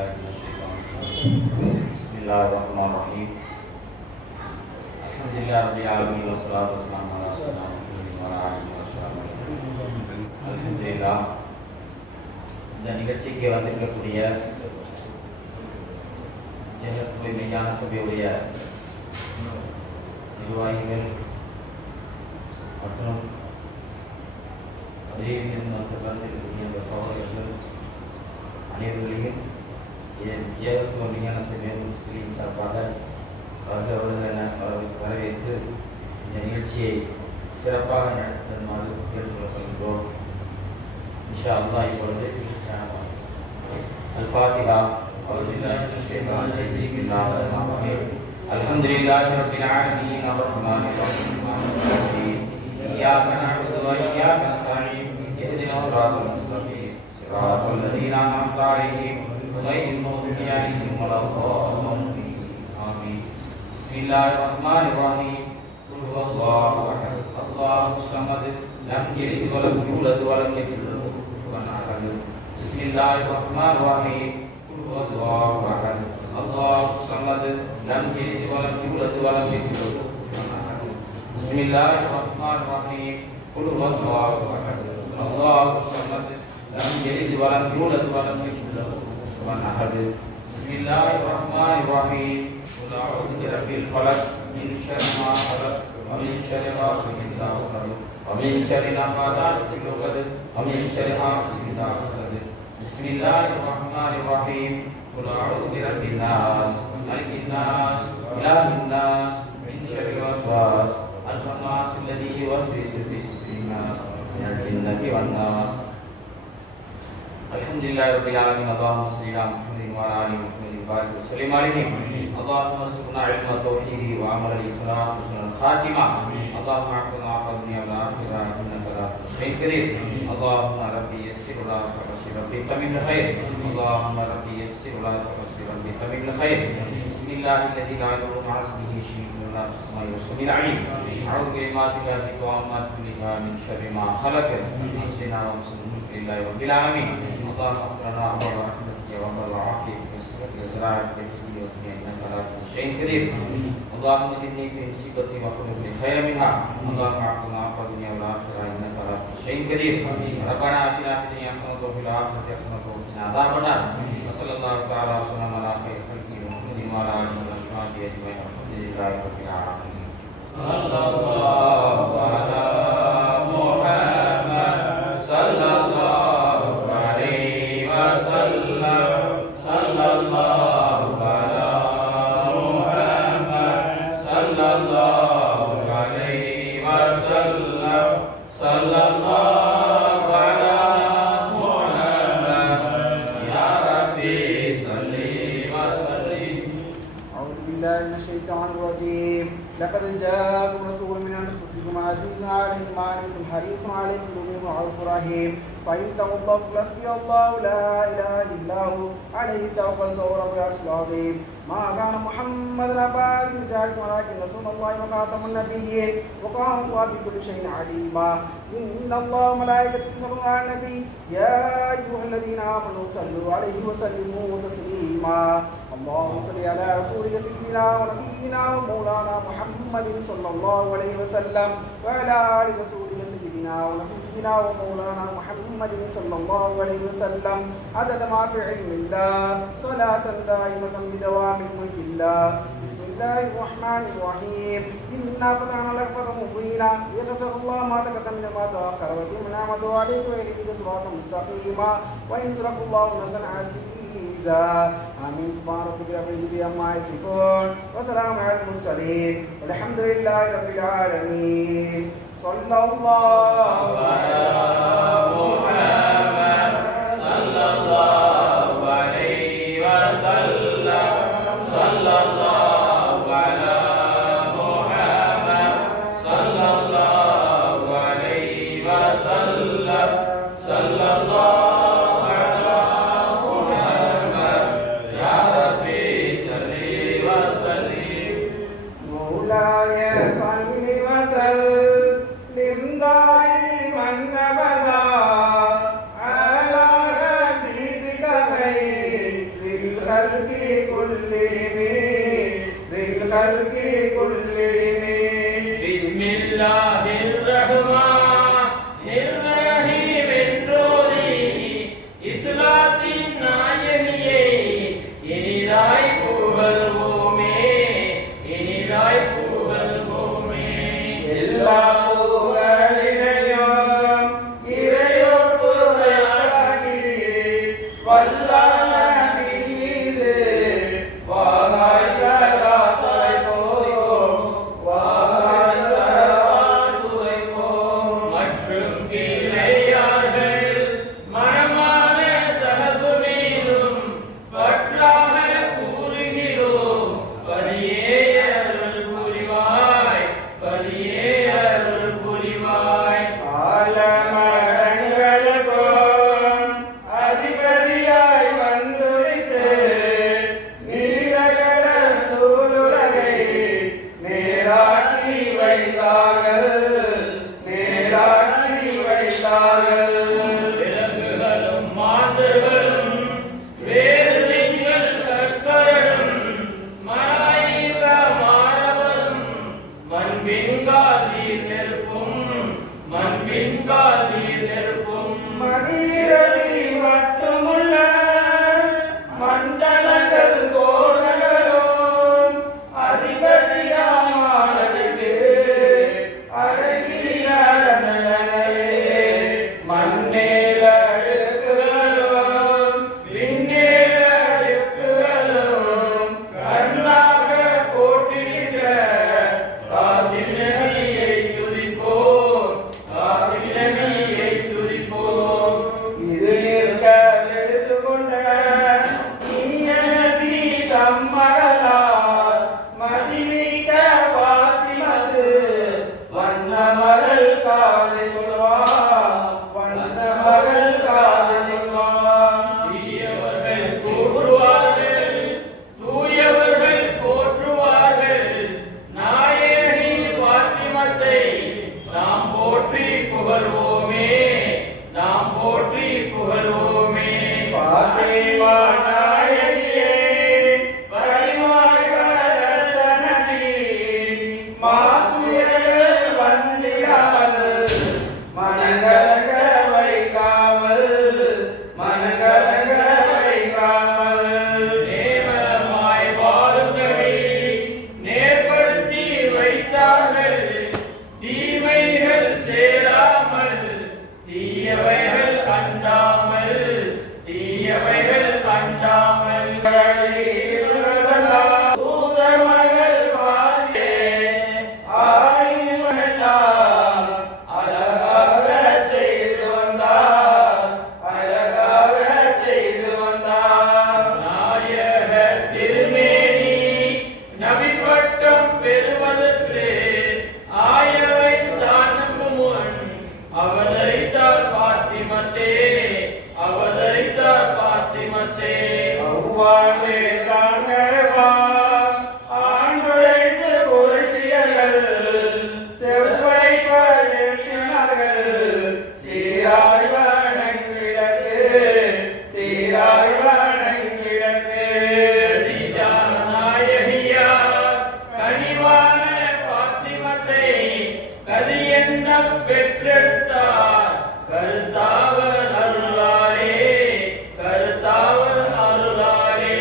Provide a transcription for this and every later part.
بالله من الشيطان الرجيم بسم الله الرحمن الرحيم الحمد لله رب العالمين والصلاة والسلام على سيدنا محمد وعلى آله وصحبه அல்ஹம்துலில்லாஹ். இந்த நிகழ்ச்சிக்கு வந்திருக்கக்கூடிய ஜெகத் மெய்ஞான சபையுடைய நிர்வாகிகள் மற்றும் சபையில் வந்திருக்கக்கூடிய அந்த சகோதரர்கள் அனைவர்களையும் ஏகத்துவ மெய்ஞான சபையின் சார்பாக வரவேற்று இந்த நிகழ்ச்சியை சிறப்பாக நடத்துமாறு கேட்டுக்கொள்ளப்படுகிறோம். இன்ஷா அல்லாஹ் இப்பொழுது அல்-ஃபாத்திஹா அல்ஹம்துலில்லாஹி ரப்பில் ஆலமீன் அர்-ரஹ்மானிர் ரஹீம் இய்யாக நஅபுது வ இய்யாக நஸ்தஈன் இஹ்தினஸ் ஸிராத்தல் முஸ்தகீம் ஸிராத்தல் லதீன அன்அம்த அலைஹிம் கய்ரில் மக்தூபி அலைஹிம் வலத்-ضالين ஆமீன். பிஸ்மில்லாஹிர் ரஹ்மானிர் ரஹீம் குல் ஹுவல்லாஹு அஹத் அல்லாஹுஸ் ஸமத் லம் யலித் வ லம் யூலத் வ லம் யகுல் லஹு குஃபுவன் அஹத். பிஸ்மில்லாஹிர் ரஹ்மானிர் ரஹீம் குல் ஹுவல்லாஹு அஹத் அல்லாஹுஸ் ஸமத் லம் யலித் வ லம் யூலத் வ லம் யகுல் லஹு குஃபுவன் அஹத். பிஸ்மில்லாஹிர் ரஹ்மானிர் ரஹீம் குல் ஹுவல்லாஹு அஹத் அல்லாஹுஸ் ஸமத் லம் யலித் வ லம் யூலத் வ லம் யகுல் லஹு குஃபுவன் அஹத். பிஸ்மில்லாஹிர் ரஹ்மானிர் ரஹீம் குல் அஊது பிரப்பில் ஃபலக் மின் ஷர்ரி மா خلق ومن شر غاسق إذا وقب ومن شر النفاثات في العقد ومن شر حاسد إذا حسد. بسم الله الرحمن الرحيم قل أعوذ برب الناس ملك الناس إله الناس من شر الوسواس الخناس الذي يوسوس في صدور الناس من الجنة والناس. الحمد لله رب العالمين. اللهم صل على محمد وعلى آل محمد وبارك وسلم عليهم. اللهم ارزقنا علم التوحيد وعمل الإخلاص وحسن الخاتمة. اللهم اعفنا عفو الدنيا والآخرة إنك على كل شيء قدير. اللهم ربي يسر ولا تعسر ربي تمم الخير. اللهم ربي يسر ولا تعسر ربي تمم الخير. بسم الله الذي لا يضر مع اسمه شيء ولا في السماء والسميع العليم. أعوذ بكلمات الله التامات كلها من شر ما خلق. أنسنا ومسلمين لله رب العالمين. اللهم اغفر لنا أبواب رحمتك وأبواب عافيتك وسعتك وزراعتك في الدنيا إنك على كل شيء قدير. اللهم اجرني في مصيبتي واخلف لي خيرا منها. اللهم اعفنا عفو الدنيا والآخرة إنك على كل شيء قدير. ربنا آتنا في الدنيا حسنة وفي الآخرة حسنة وقنا عذاب النار. وصلى الله تعالى وسلم على خير خلقه محمد وعلى آله وأصحابه أجمعين. الحمد لله رب العالمين. صلى الله على محمد صلى الله عليه وسلم. صلى الله على محمد صلى الله عليه وسلم. صلى الله على محمد يا ربي صل وسلم. أعوذ بالله من الشيطان الرجيم. لقد جاءكم رسول من أنفسكم عزيز عليه ما عنتم حريص عليكم بالمؤمنين رؤوف رحيم. فإن تولوا فقل حسبي الله لا إله إلا هو عليه توكلت وهو رب العرش العظيم. ما كان محمد أبا أحد من رجالكم ولكن رسول الله وخاتم النبيين وكان الله بكل شيء عليما. إن الله وملائكته يصلون على النبي يا أيها الذين آمنوا صلوا عليه وسلموا تسليما. اللهم صل على رسولك سيدنا ونبينا ومولانا محمد صلى الله عليه وسلم وعلى آل رسولك سيدنا ونبينا ومولانا محمد صلى الله عليه وسلم عدد ما في علم الله صلاة دائمة بدوام ملك الله. بسم الله الرحمن الرحيم. إنا فتحنا لك فتحا مبينا يغفر الله ما تقدم من ما تأخر ويتم نعمته عليك ويهديك صراطا مستقيما وينصرك الله نصرا عزيزا. آمين. سبحان ربك رب العزة عما يصفون وسلام على المرسلين والحمد لله رب العالمين. صلى الله على محمد صلى الله عليه وسلم. صلى الله على محمد صلى الله عليه وسلم. صلى الله على محمد يا ربي صل وسلم. مولاي صل وسلم دائما أبدا على حبيبك للخلق كلهم للخلق كلهم بسم الله الرحمن الرحيم என்றோதி இஸ்லாத்தின் நாயகியே இனிதாய் புகழ்வோமே இனிதாய் புகழ்வோமே எல்லா புகழினையும் இறையோர் புகழாகி வல்லான நபி மீது வாகாய் சலாத்தாய் போம் வாகாய் சலாத்தாய் போம் மற்றும் கீழையார்கள் மனமான சஹபு மீதும் பற்றாக கூறுகிறோம் பதியே அருள் புரிவாய் பதியே அருள் புரிவாய் ஆலமரங்களுக்கும் அதிபதியாய் வந்துரித்து நீரகல சூதுலகை நேராக்கி வைத்தார்கள் நேராக்கி வைத்தார்கள் விலங்குகளும் மாந்தர்களும் வேறு திங்கள் கற்கரடும் மலாயிக மாணவரும் மண்பின்கால் நீர் நெருப்பும் மண்பின்கால் நீர் நெருப்பும் மகிழவி மட்டுமுள்ள மண்டலங்கள் கோணங்களும் அதிபதியாமானவிலே அடங்கி நடந்தனவே மண்ணேல அடுக்குகளும் விண்ணேல அடுக்குகளும் கண்ணாக போற்றிட காசில் நபியை துதிப்போம் காசில் நபியை துதிப்போம் இது நிற்க எடுத்துக்கொண்ட இனிய நபி தம்மகளால் மதிமிக்க பாத்திமது வண்ண மகள் காதை சொல்வார் வண்ண மகள் காதை சொல்வார் தீயவர்கள் கூறுவார்கள் தூயவர்கள் போற்றுவார்கள் நாயகி பாத்திமத்தை நாம் போற்றி புகழ்வோமே நாம் போற்றி புகழ்வோமே பாத்திமா நாயகியே பரிவாய் வளர்த்த நபி மாத்துயர்கள் வந்திடாமல் மனங்கலங்க வைக்காமல் மனங்கலங்க வைக்காமல் நேமமாய் வாழ்ந்தவை நேர்படுத்தி வைத்தார்கள் தீமைகள் சேராமல் தீயவைகள் அண்டாமல் தீயவைகள் அண்டாமல் தூதர்மகள் பாதியே ஆயுமெல்லாம் அழகாக செய்து வந்தார் அழகாக செய்து வந்தார் நாயக திருமேனி நபி பட்டம் பெறுவதற்கு ஆயவை தானுக்கு முன் அவதரித்தார் பாத்திமத்தே அவதரித்தார் பாத்திமத்தே அவ்வாண்டே தாங்கவா ஆண்டுழைத்து குறைசியர்கள் செவ்வாய் பரத்தினார்கள் சீராய் வணங்கிடக்கு சீராய் வணங்கிடக்கு கதீஜா நாயகியா கனிவான பாத்திமத்தை கதியென்ன பெற்றெடுத்தார் கருத்தாவர் அருளாலே கருத்தாவர் அருளாலே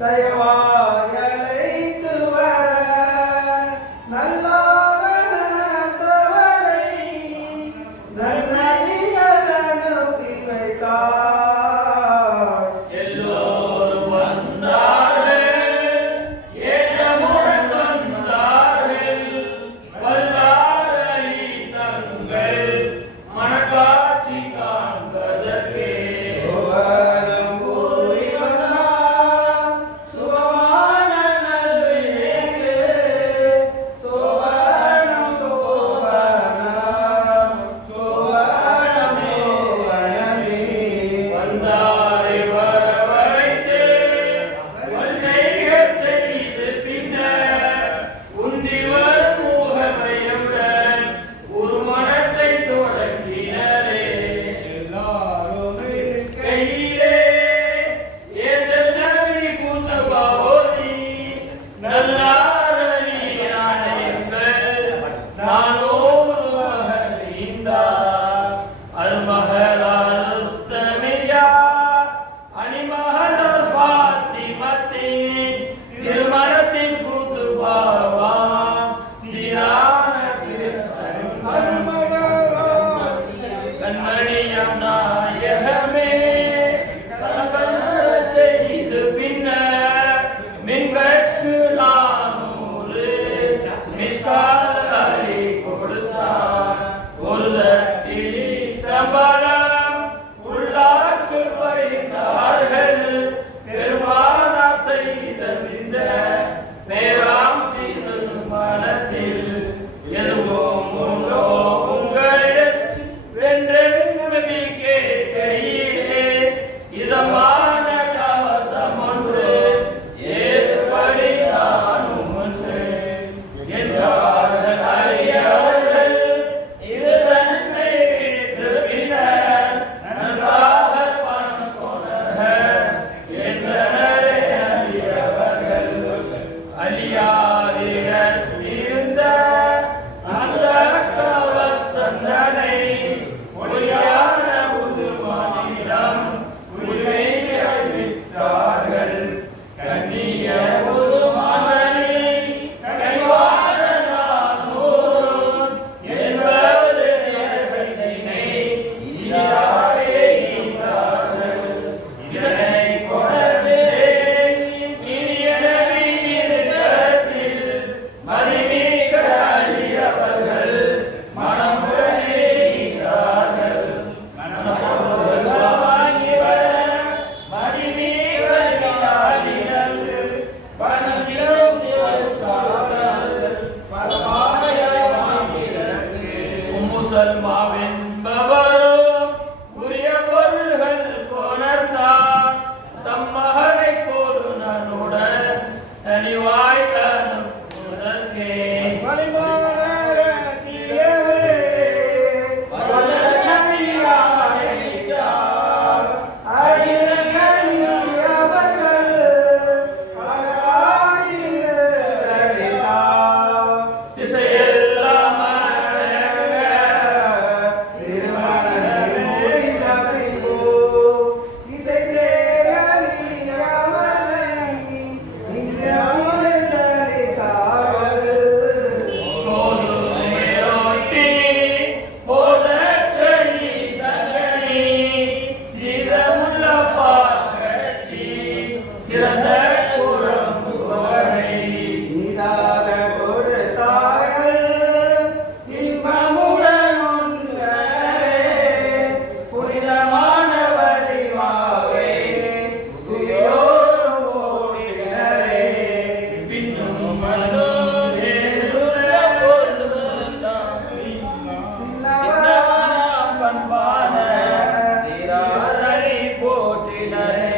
தயவாய் அழைத்து வர நல்லாரண சவரை நன்னடிகள் அனுப்பி வைத்தார். எல்லோரும் வந்தார்கள், ஏற்றமுடன் வந்தார்கள், வல்லாரளி தங்கள் மனக்காட்சி காண்பதற்கே. சுவனம் கூறி வந்தார் சுகமான நல்வினைக்கு. சுவனம் சுவனம் சுவனம் சுவனமே. வந்தாரை வரவழைத்து வரிசைகள் செய்து பின்னர் உந்திவர் முகமையுடன் ஒரு மனத்தை தொடங்கினரே. எல்லாரும் கையிலே ஏந்தல் நபி பூத்த பாவோதி நல்லாரளி நாணயங்கள் நானோரு மகளிந்தார் அருமகளால் உத்தமையா அணிமகள் ஃபாத்திமத்தின் திருமணத்தின் கூத்து பாவா சீரான கண்மணியம் நாயகமே தங்கள் செய்து பின்னர் மின்கட்கு 400 மிஸ்காலி கொடுத்தார். ஒரு தட்டில் தம்பலம் உள்ளாக்கு பயிர்ந்தார்கள். பெருமானார் செய்த இந்த பேராம் திருமணத்தில் எதுவும் உண்டோ உங்களிடத்தில் வென்றென்று கேட்கையிலே இதமான கவசம் ஒன்று ஏது பரிதானும் ஒன்று என்றார்கள் அறியவர்கள். இது தன்னை விட்டு பின்னர் நன்றாக பணம் கொணர்க என்றனரே அறியவர்கள். அலியாரிடத்திருந்த அந்த கவசந்தனை ஒளியான உருவனிடம் உரிமையை விட்டார்கள். கண்ணிய உருவனை கனிவான 400 என்பது நேர்கதினை இனிதாரே ஈந்தார்கள். இதனை கொண்டே இனிய நபி இருக்கத்தில் மதிமிக்க அலியவர்கள் மனமுடனே ஈந்தார்கள். மனப்பொருள் வாங்கி வர மதிமிக்க வினாடிகள் பணமிலும் சிவத்தார்கள் பரமாயாய் வாங்கிடற்கு. முசல்மாவென்பவரும் உரிய பொருள்கள் கொணர்ந்தார். தம் மகனை கோருனனுடன் தனிவாய் அனுப்புவதற்கே. திசையெல்லாம் அடங்க போற்றினரே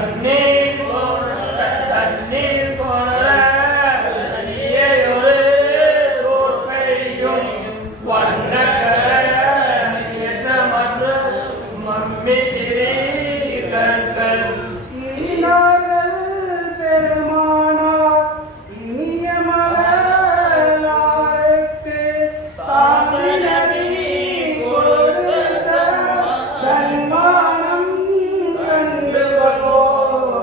தண்ணீர் போன தனியொரு கையும் வண்ணக்கரையற்ற மற்றும் மம்மிதிரி கண்கள் ஈனார்கள் பெருமானார் இனிய மகளாருக்கு சாந்தி நபி கொடுத்த சன்மானம் கண்டு கொள்வோம்.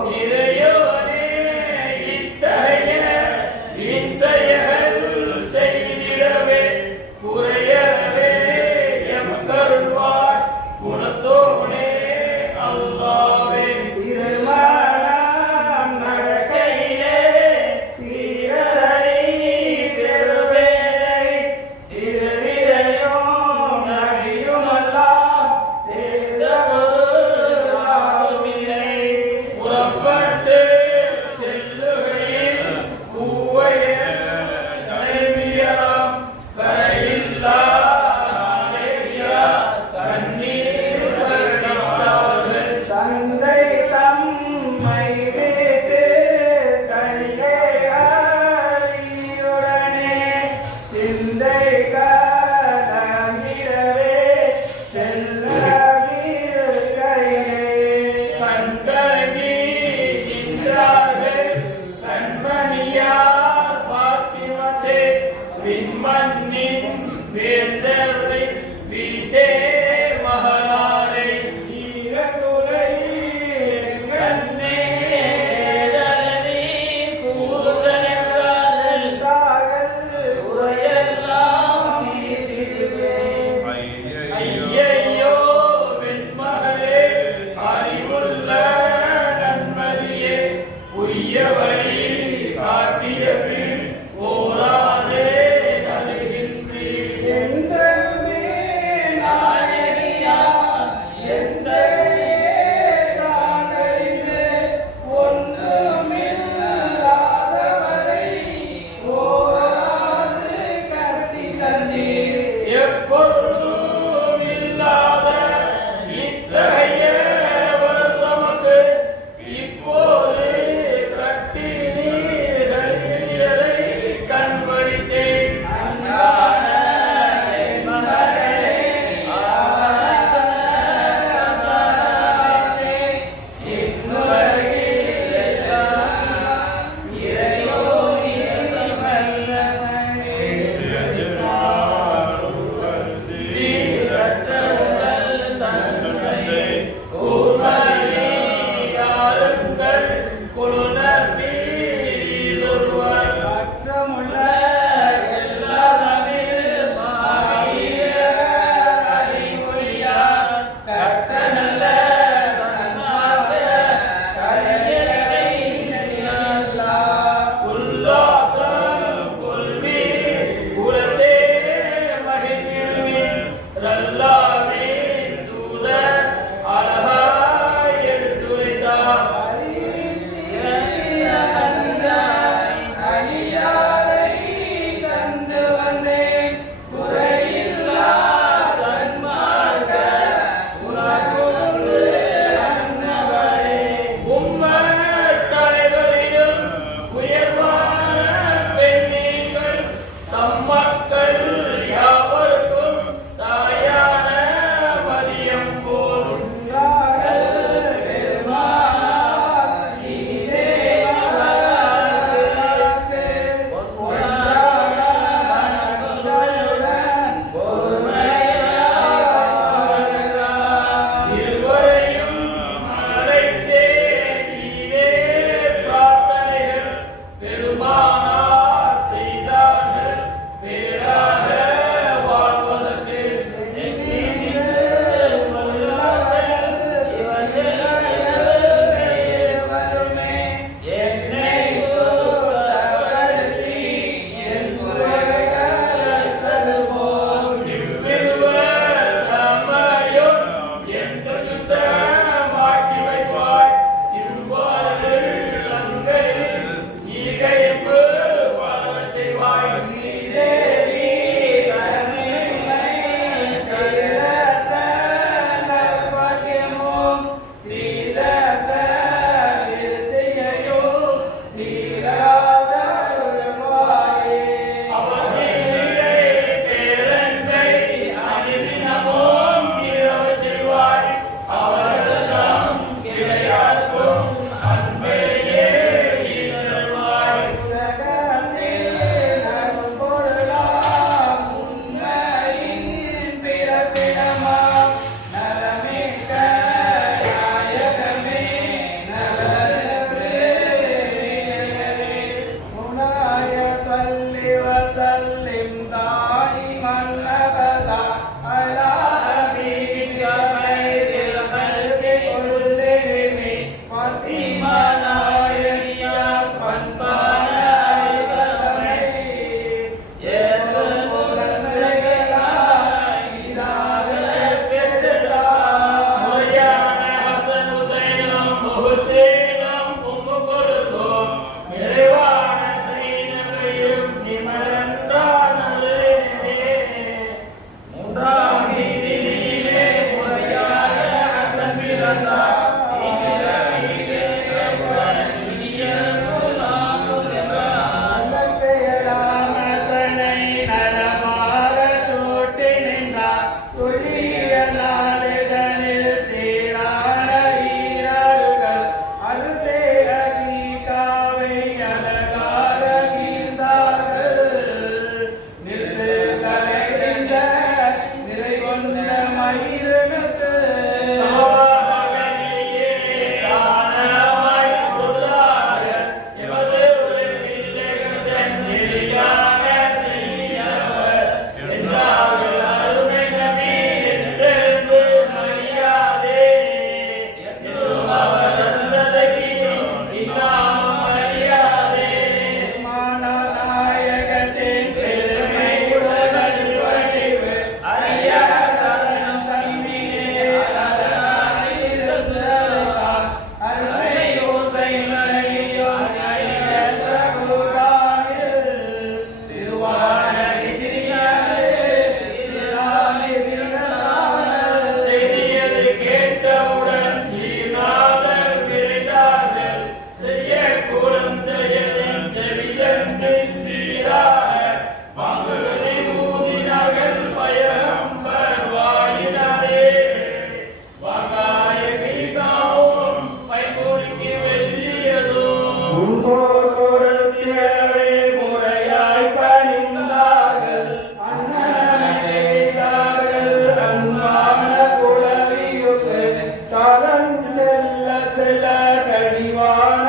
செல்ல செல்ல கனிவான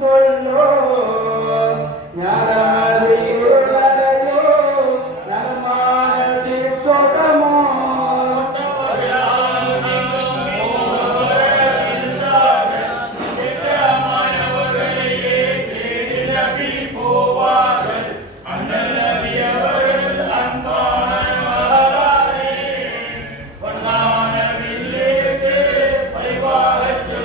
சொல்லோ ஞானமது இருளடையோ நலமான சிற்றோட்டமோ பரிவாக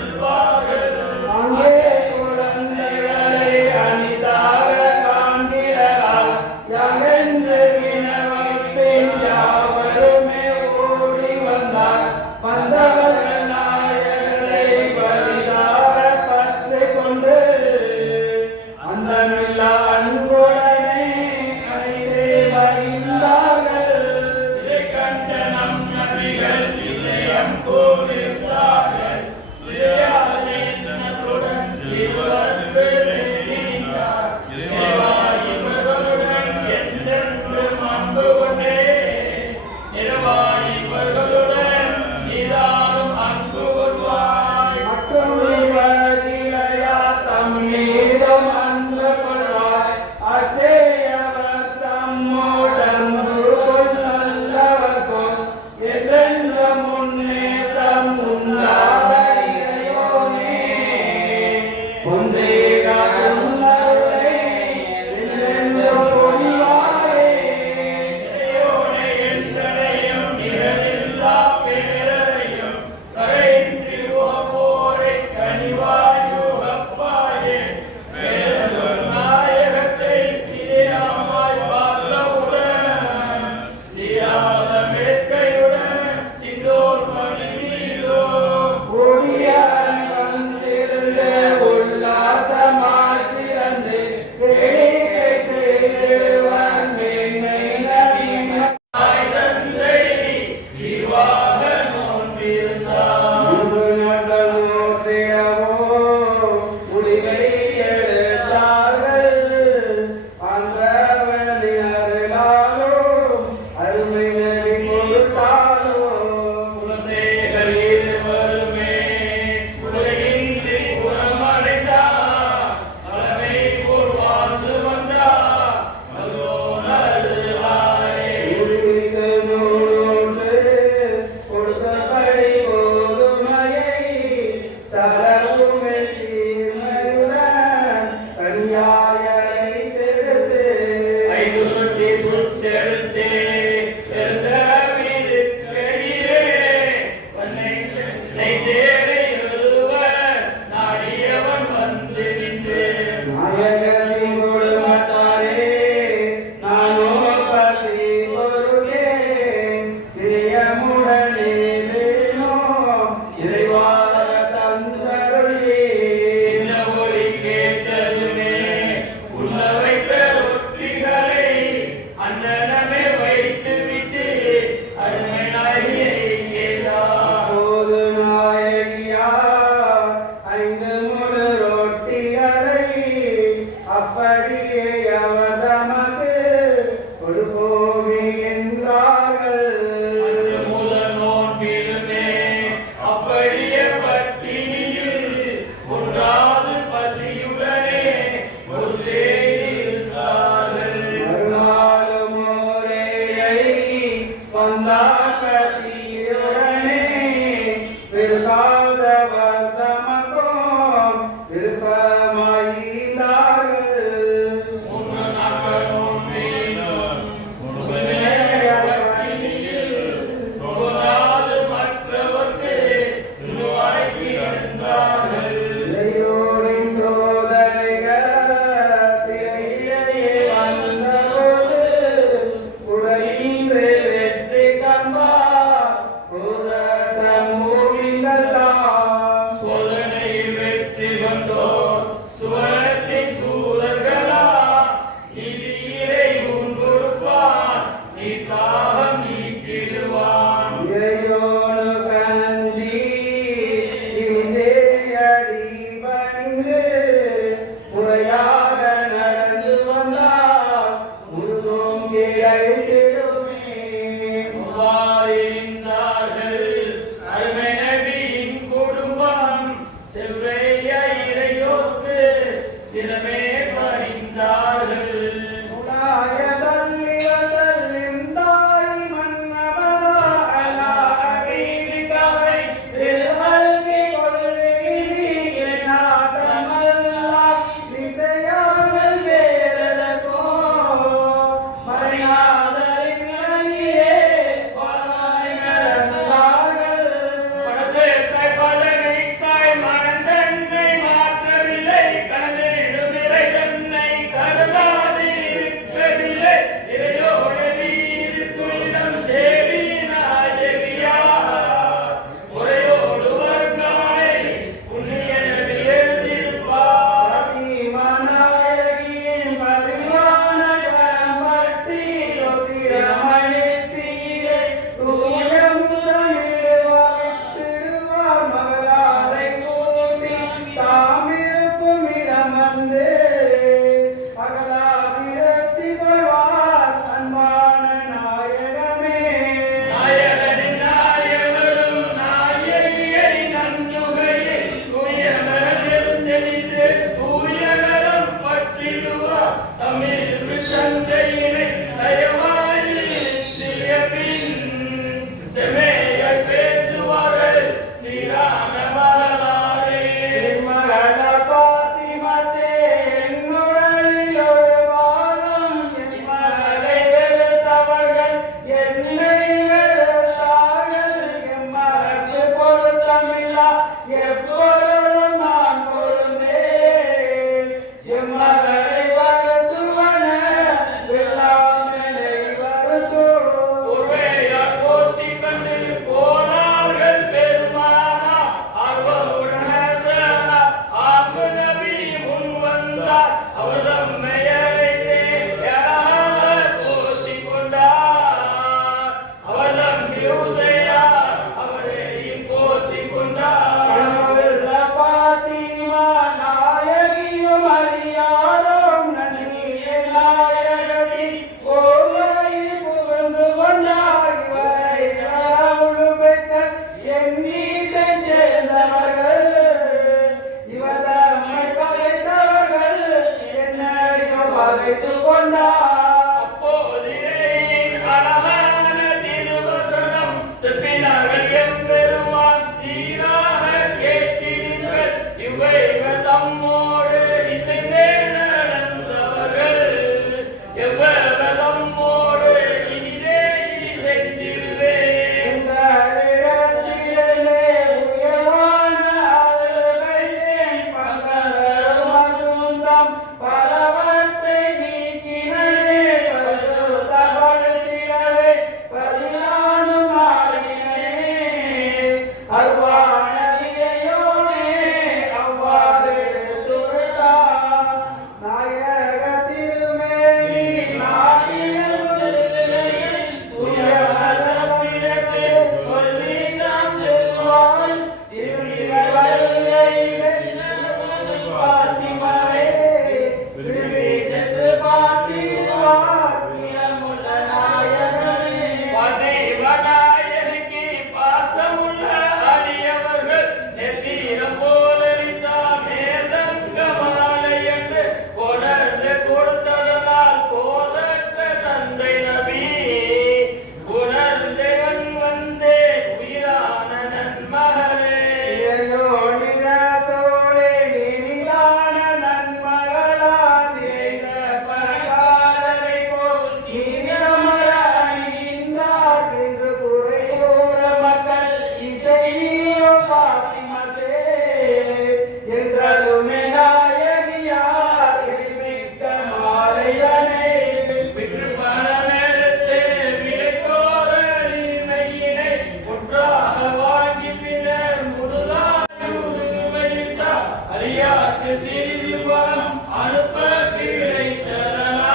ஐயாக்கு சிறிது பணம் அனுப்ப கிடைத்ததனா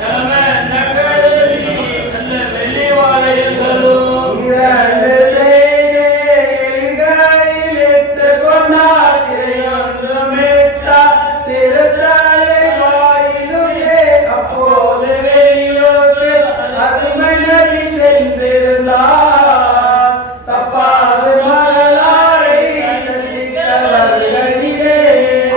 நம்ம நகரில் நல்ல வெள்ளி வாழைகளும் இரண்டு செய்கையில் இட்டு கொண்டார் திரையொன்று மீட்டா திருத்தலை வாயிலுமே அப்போது வெளியோடு அருமை நபி சென்றிருந்தார் தப்பாது மலராரை தரிசிக்க வருகையிலே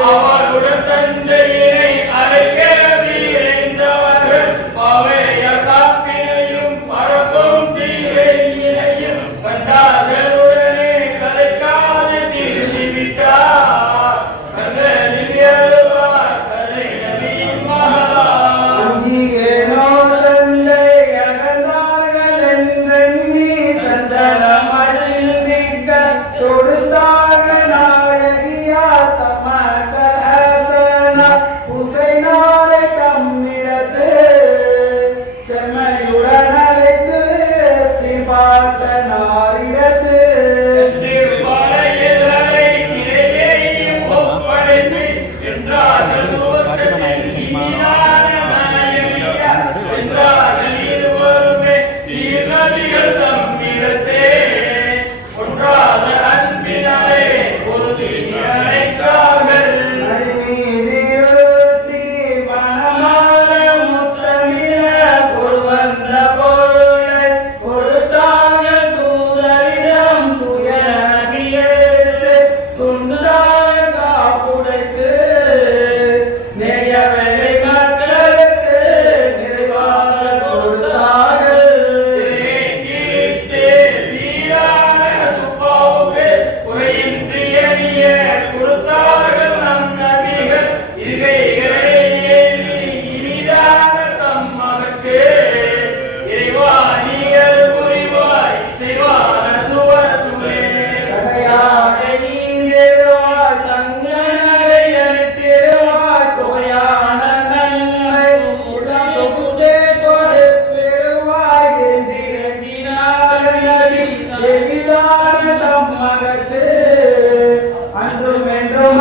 அவருடன் தந்தையினை அழைக்க விரைந்தவர்கள் பவைய காப்பினையும் பறக்கும் தீரையினையும் கண்டார்களுடனே கலைக்காது திரும்பிவிட்டார் கண்களில் எழுவார் கலை நபியின் மகளா அஞ்சியேனோ தந்தை அகன்றார்கள் என்றெண்ணி சஞ்சலமாய் சிந்திக்க தொடுத்தாக நாயகியா தமக்கள் ஹசனா ஹுசைனாரை தம்மிடத்து செம்மையுடன் அழைத்து பார்த்த நாரிடத்து திருமலையிலரை திரையையும் ஒப்படைத்து என்றார்கள் சுவர்க்கத்தில் இனியான நாயகியா சென்றார்கள் இருவருமே சீர்நபிகள் தம்மிடத்தே ஒன்றாத அன்பினாலே ஒரு அழைத்தார்கள் அடிமீதிருத்தி மனமார முத்தமிழ கொள்வந்த பொருளை கொடுத்தார்கள் தூதரிடம் துய நபியெடுத்து துண்டாக காப்புடைத்து நேயவரை மக்களுக்கு நிறைவாக கொடுத்தார்கள் கிழித்தே சீரான சுப்பாவுக்கு குறையின்றி எளிய கொடுத்தார்கள் நம் நபிகள் இருகைகளை ஏறி இனிதான தம் மகற்கு இறைவா நீங்கள் புரிவாய் செய்வான சுவரத்துவே தகையாக ஈந்திருவாய் தங்கனரை அளித்திடுவாய் தோயான நன்மை உடன் தொகுத்தே கொடுத்திடுவாய் என்றிறங்கினார் நபி எளிதான தம் மகத்து அன்றும் என்றும்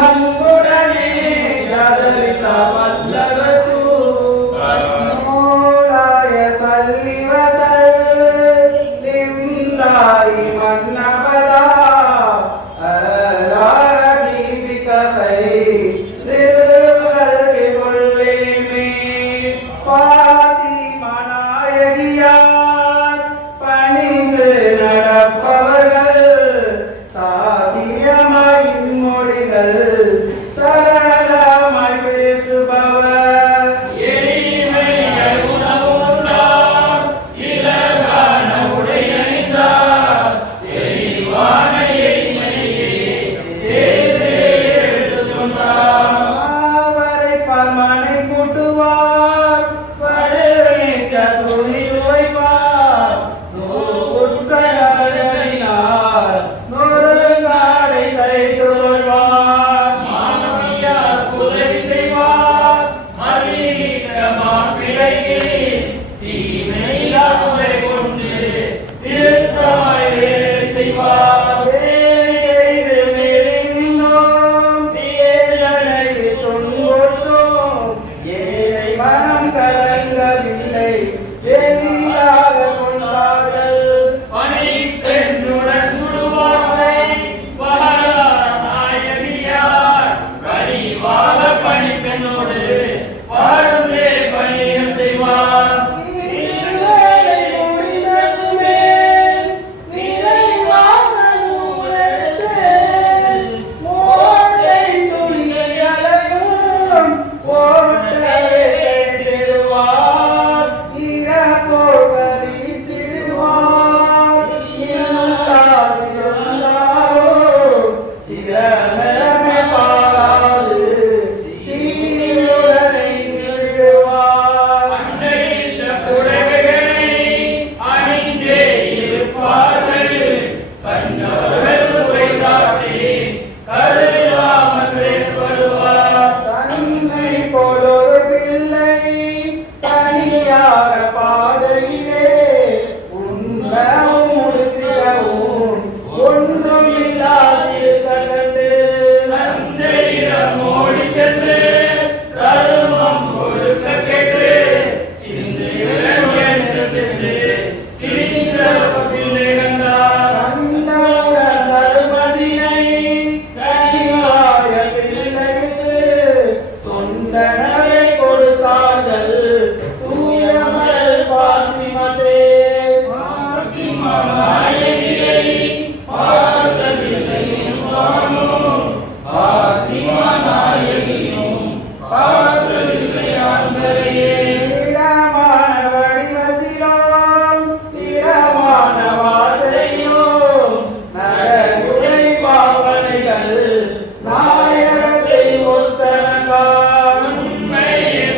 நாயகத்தை ஒத்தனங்கான் உண்மை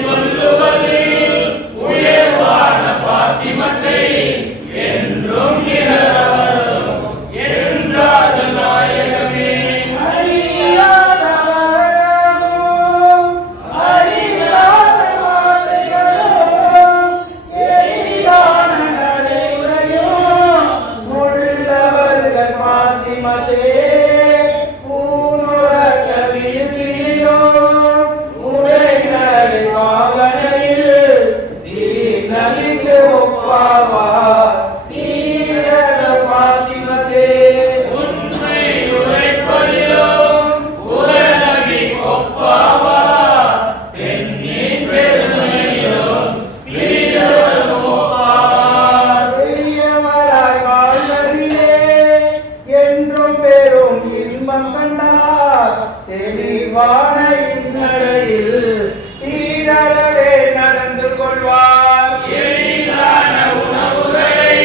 சொல்லுவதில் உயர்வான பாத்திமத்தை என்றும் நிகழவரும் என்றார் நாயகமே. தெளிவான இந்நடையில் தீரவே நடந்து கொள்வார். எளிதான உணவுகளை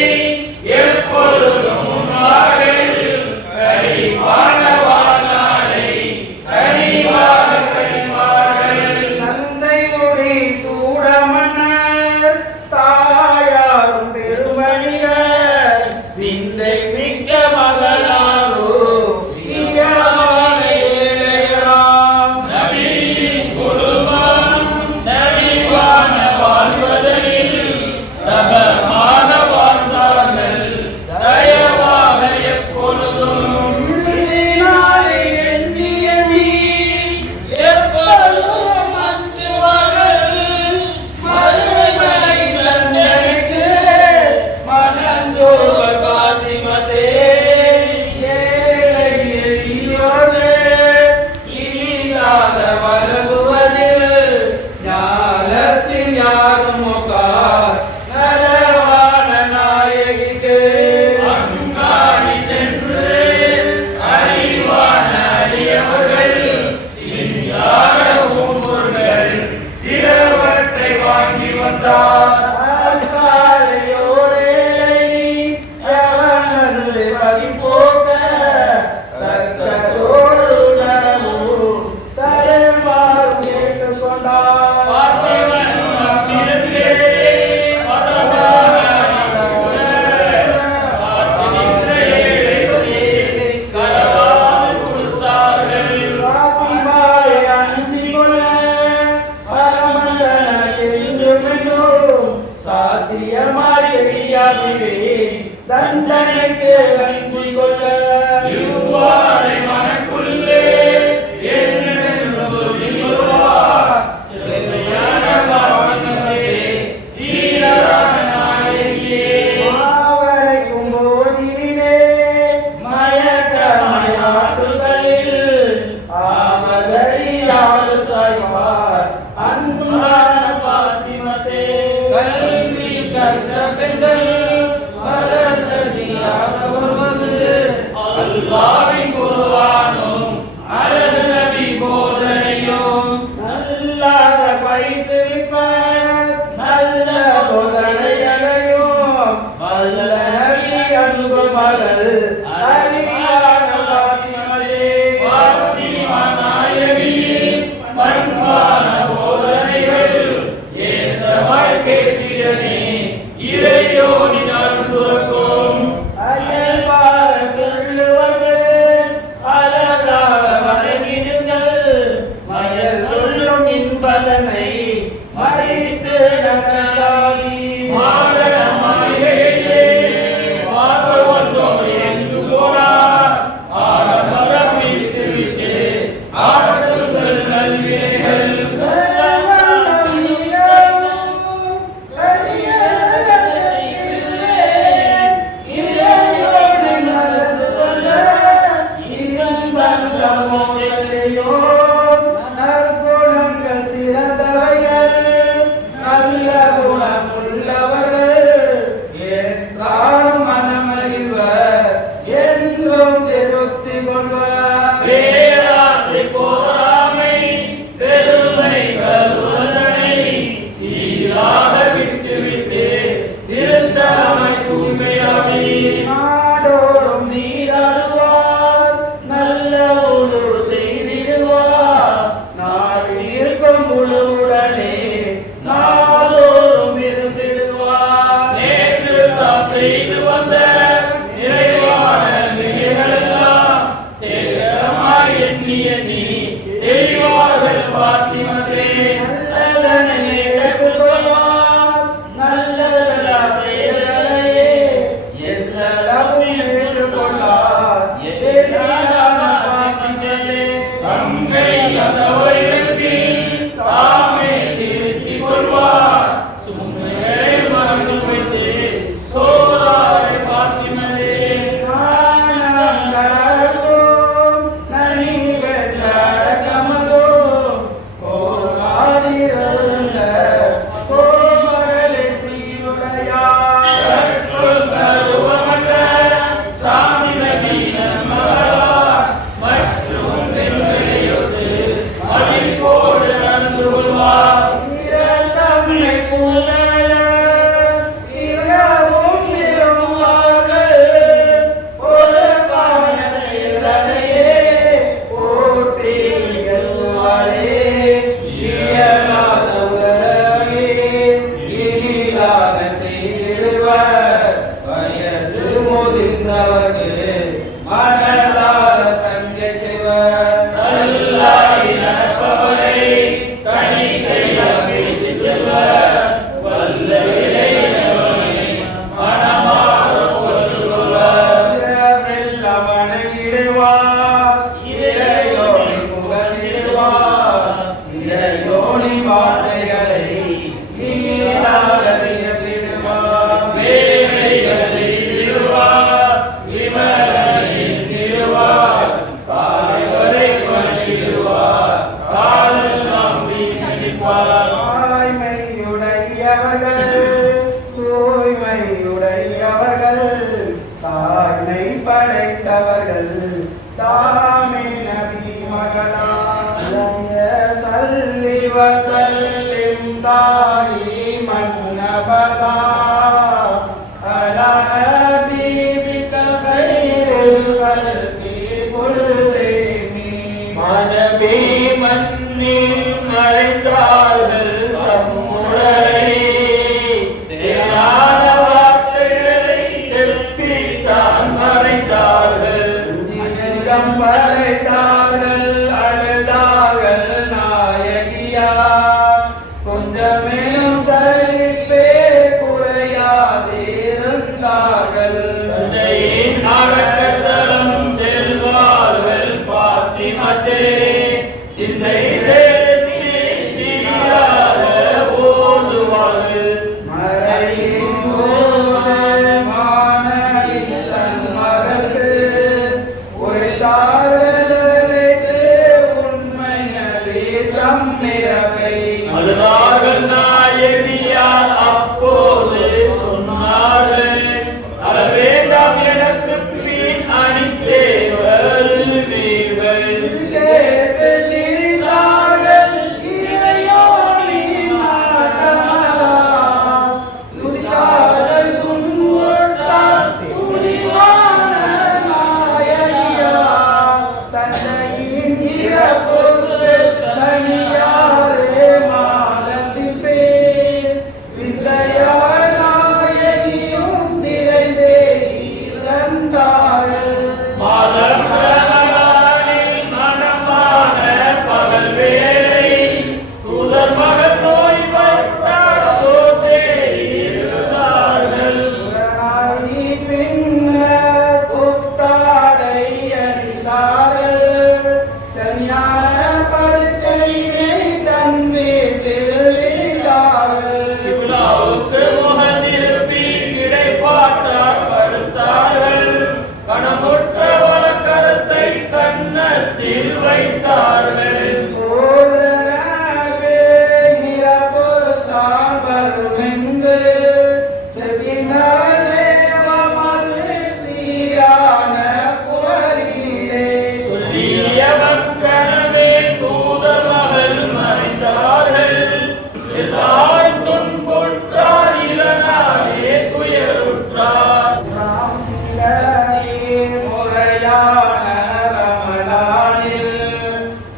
எப்பொழுதும் கனிவான வாழ்நாளை கனிவாக கனிவார்கள். நந்தை முடி சூட மன்னர் தாயாரும் பெருமணிகள் விந்தை மிக்க மகளாரோ தண்டனைக்கு அஞ்சி கொள்ள இவ்வாறை மனக்குள்ளே என்று சொல்லி வருவார். சிறையான பாவங்களே சீரான நாயகியே மாவரைக்கும் போதிலே மயக்கமயாட்டுகளில் ஆமதறியாது சாய்வார் அன்பான பாத்திமத்தே கல்வி கற்ற பெண்கள் அல்லாஹ்வின் குர்ஆனும் அழகு நபி போதனையும் நல்லாத பயிற்றுவிப்பார் நல்ல போதனைகளையும் வல்ல நபி அன்பு மகள் அறியாத பாத்திமலே பாத்திமா நாயகியின் பண்பான போதனைகள் ஏந்த வாழ்க்கை திறனே இறையோனினால் சுரக்கும். அயல் பாரத்துள்ளவர்கள் அழகாக வணங்கிடுங்கள் மயல் உள்ளும் இன்பதனை மறித்து நகராகி மாடமாயே பார்க்க வந்தோர் எங்கு போனார் ஆடமரம் விட்டு விட்டு ஆடுங்கள் நல்வினைகள். நற்குணங்கள் சிறந்தவைகள் நல்ல குணமுள்ளவர்கள் என்றாலும் மனமகிழ்வர் என்றும் திருப்தி கொள்வர். பேராசை போராமை பெருமை கருவதனை சீராக விட்டுவிட்டு திருத்தாமை தூய்மையாமை நாடோறும் நீராடுவார் நல்ல ஒரு எண்ணி தெரிவார்கள் பாத்திமதே நல்லதனை ஏற்றுக்கொள்வார் நல்லதல்லா செயல்களையே எல்லளவும் ஏற்றுக்கொள்ளார் ஏற்றான பாத்திமதே தங்கை அந்தவர்களுக்கு தாமே திருத்திக் கொள்வார் சும்மையை மறந்து வைத்து சோதாரை பாத்திமதே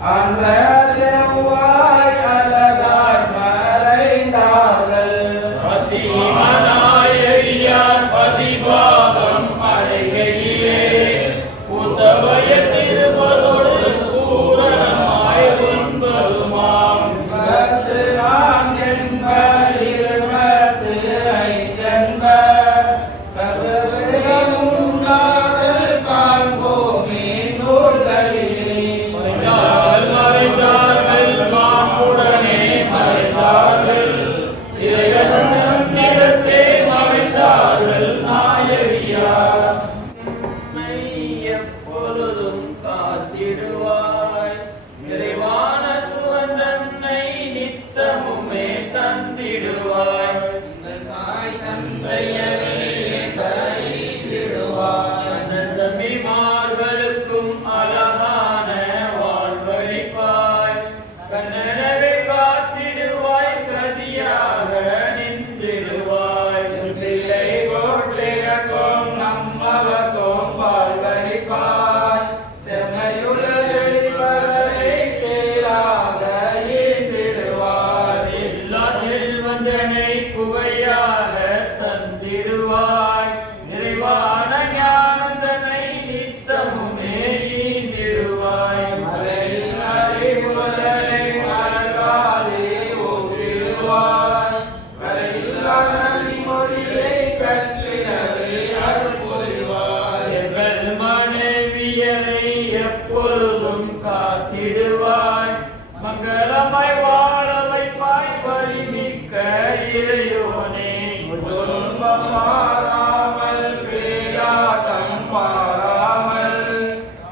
Ramadanil கண்ணனவை காத்திடுவாய் கதியாக நின்றிடுவாய் பிள்ளை கோட்டிகக்கும் நம்மவர்க்கும் வாழ்வழிப்பாய் செம்மையுள்ள செல்வரை சேராக ஈந்திடுவாய் எல்லா செல்வந்தனை குவையாக தந்திடுவாய் நிறைவான ஞானந்தனை நித்தமுமே ஈந்திடுவாய் மலையில் அறிவுதலை மறக்காதே ஓற்றிடுவாய் மலையில்லா மொழியை கற்றிடவே அருள்புரிவாய் எங்கள் மனைவியரை எப்பொழுதும் காத்திடுவாய் மங்களமாய் வாழ வைப்பாய் வலிமிக்க இறையோனே துன்பம் மாறாமல் பேராட்டம் பாராமல்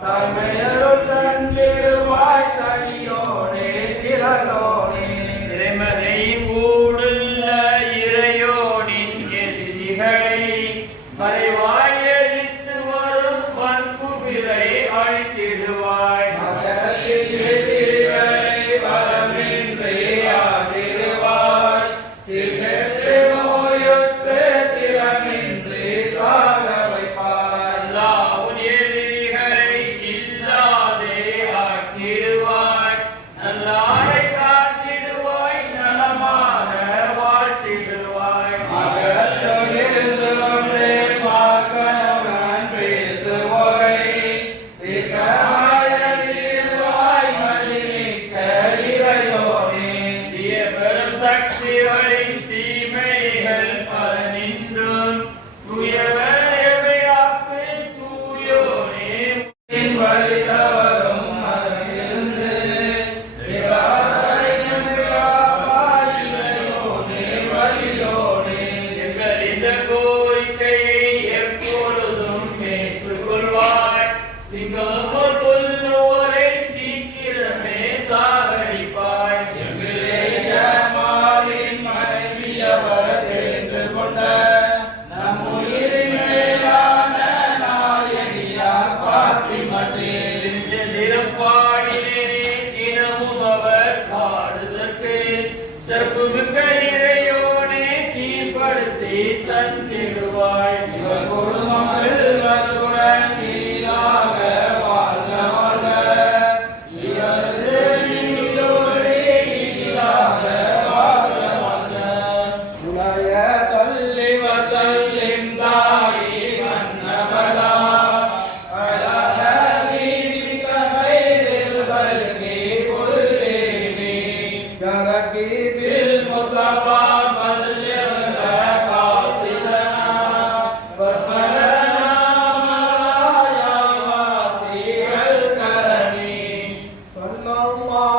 தாய்மையருள் தந்திடுவாய் தனியோனே திரளோனே இறைமறை கூடுள்ள இறையோனின் எதிரிகளை மறைவாய் எரித்து வரும் பண்புவிரை அழித்திடுவாய் மகளிர் எதிரிகளை பலமின்றி ஆதிடுவாய் சிகட்டு நோயுற்று திறமின்றி சாக வைப்பாய் அல்லாஹ்வின் எதிரிகளை இல்லாதே ஆக்கிடுவாய் நல்லாரை காத்திடுவாய் நலமாக வாழ்த்திடுவாய் மகளோடிருந்து ஒன்றே பார்க்கவன் பேசுவோரை திகமாயதிடுவாய் மதிமிக்க இறையோனே பெரும் சக்திகளின் தீமைகள் பல நின்றும் தூயவரையாக்கு தூயோனே வழிதவறும் மதமிருந்து வழியோனே எங்கள் இந்த கோரிக்கையை எப்பொழுதும் ஏற்றுக்கொள்வாய் சிங்கமோர் கொல்லுவோரை சீக்கிரமே சாகடிப்பாய் எங்களே ஜமாலின் மனைவியவர் என்று கொண்ட நம் உயிரின் மேலான நாயகியா பாத்திமதே திருப்பாடினே தினமும் அவர் பாடுதற்கு சிறப்புமிக்க இறையோனே சீர்படுத்தி தந்திடுவாய் இவர் குடும்பம் செல்வதுடன் ஈராக வாழ்க வாழ்க இவரது நீடோரே ஈராக வாழ்க வாழ்க உலய சொல்லி வசல்லிம் தாயிமன் அபதா அலா ஹபீபிக கைரில் கல்கி குல்லிமி யரகி பில் முஸ்தபா பல்லிக காசிதனா வஸ்மரனா மலாயா வாசியல் கரமி ஸல்லல்லாஹு